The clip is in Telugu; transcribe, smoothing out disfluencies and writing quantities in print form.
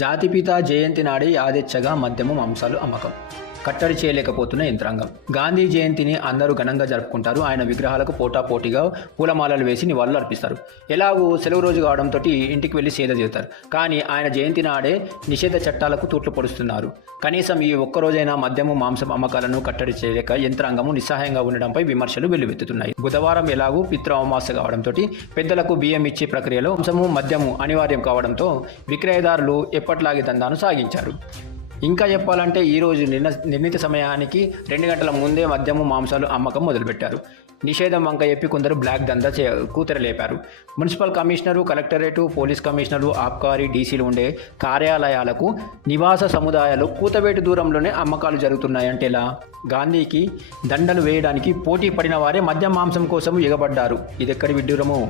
జాతిపిత జయంతి నాడే యాదెచ్చగా మద్యము మాంసాలు అమ్మకం కట్టడి చేయలేకపోతున్న యంత్రాంగం. గాంధీ జయంతిని అందరూ ఘనంగా జరుపుకుంటారు. ఆయన విగ్రహాలకు పోటాపోటీగా పూలమాలలు వేసి నివాళులు అర్పిస్తారు. ఎలాగూ సెలవు రోజు కావడంతో ఇంటికి వెళ్ళి సేద చేస్తారు. కానీ ఆయన జయంతి నాడే నిషేధ చట్టాలకు తూట్లు పొడుస్తున్నారు. కనీసం ఈ ఒక్కరోజైనా మద్యము మాంసం అమ్మకాలను కట్టడి చేయలేక యంత్రాంగము నిస్సహాయంగా ఉండడంపై విమర్శలు వెల్లువెత్తుతున్నాయి. బుధవారం ఎలాగూ పితృ అమావాస్య కావడంతో పెద్దలకు బియ్యం ఇచ్చే ప్రక్రియలో మాంసము మద్యము అనివార్యం కావడంతో విక్రయదారులు ఎప్పట్లాగే దందాను సాగించారు. ఇంకా చెప్పాలంటే ఈరోజు నిర్ణీత సమయానికి 2 గంటల ముందే మద్యము మాంసాలు అమ్మకం మొదలుపెట్టారు. నిషేధం వంక చెప్పి కొందరు బ్లాక్ దందా కూతరలేపారు. Municipal commissioner, collectorate, police commissioner, ఆబ్కారీ, డీసీలు ఉండే కార్యాలయాలకు నివాస సముదాయాలు కూతవేటు దూరంలోనే అమ్మకాలు జరుగుతున్నాయంటే ఎలా? గాంధీకి దండలు వేయడానికి పోటీ పడిన వారే మద్యం మాంసం కోసం ఎగబడ్డారు. ఇదెక్కడి విడ్డూరమో.